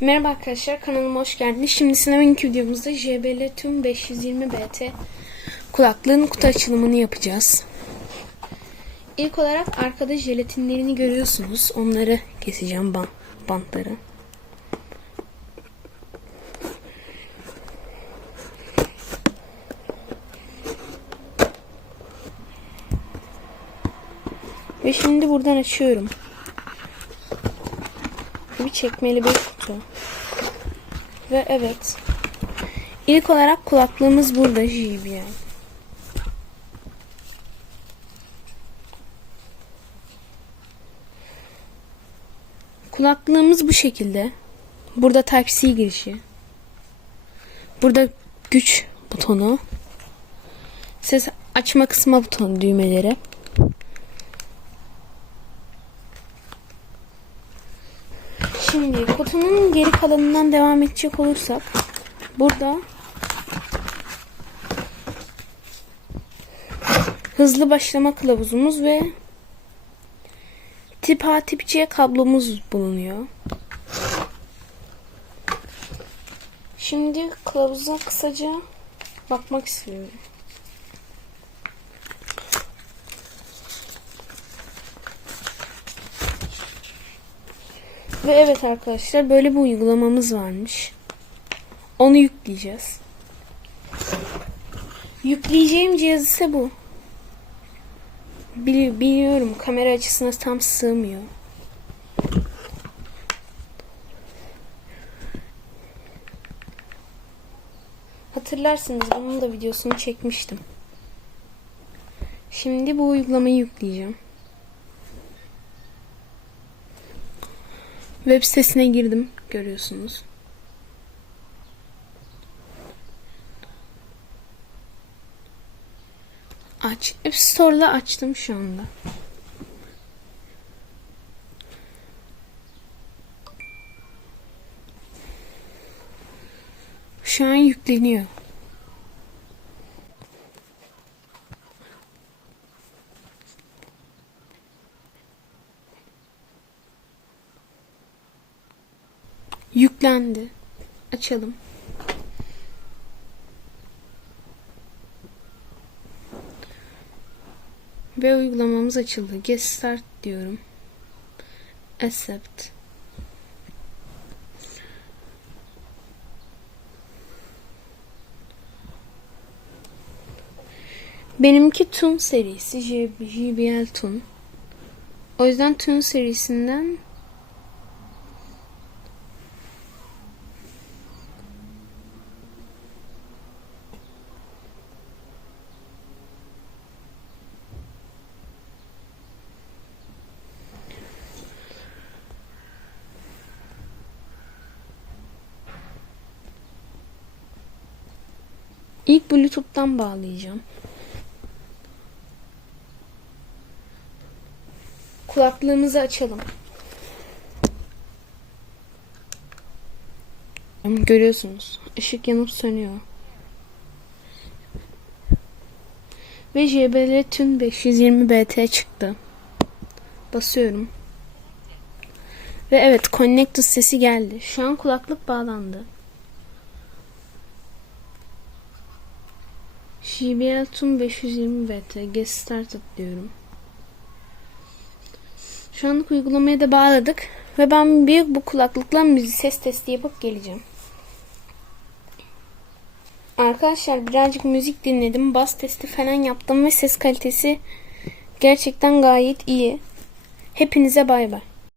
Merhaba arkadaşlar kanalıma hoş geldiniz. Şimdi sınavınki videomuzda JBL tüm 520 BT kulaklığın kutu açılımını yapacağız. İlk olarak arkada jelatinlerini görüyorsunuz. Onları keseceğim ban bantları. Ve şimdi buradan açıyorum. Bir çekmeli bir kutu. Ve evet. İlk olarak kulaklığımız burada JBL. Kulaklığımız bu şekilde. Burada Type-C girişi. Burada güç butonu. Ses açma kısma butonu düğmeleri. Şimdi kutunun geri kalanından devam edecek olursak burada hızlı başlama kılavuzumuz ve tip A tip C kablomuz bulunuyor. Şimdi kılavuza kısaca bakmak istiyorum. Ve evet arkadaşlar böyle bir uygulamamız varmış. Onu yükleyeceğiz. Yükleyeceğim cihaz ise bu. Bili- biliyorum kamera açısına tam sığmıyor. Hatırlarsınız bunun da videosunu çekmiştim. Şimdi bu uygulamayı yükleyeceğim. Web sitesine girdim. Görüyorsunuz. Aç. App Store'da açtım şu anda. Şu an yükleniyor. Yüklendi. Açalım. Ve uygulamamız açıldı. Get start diyorum. Accept. Benimki Tun serisi. JBL Tun. O yüzden Tun serisinden İlk Bluetooth'tan bağlayacağım. Kulaklığımızı açalım. Görüyorsunuz. ışık yanıp sönüyor. Ve JBL Tün 520 BT çıktı. Basıyorum. Ve evet Connected sesi geldi. Şu an kulaklık bağlandı. JBL Tun 520 BT Get Started diyorum. Şu anlık uygulamaya da bağladık. Ve ben bir bu kulaklıkla müzik ses testi yapıp geleceğim. Arkadaşlar birazcık müzik dinledim. Bas testi falan yaptım ve ses kalitesi gerçekten gayet iyi. Hepinize bay bay.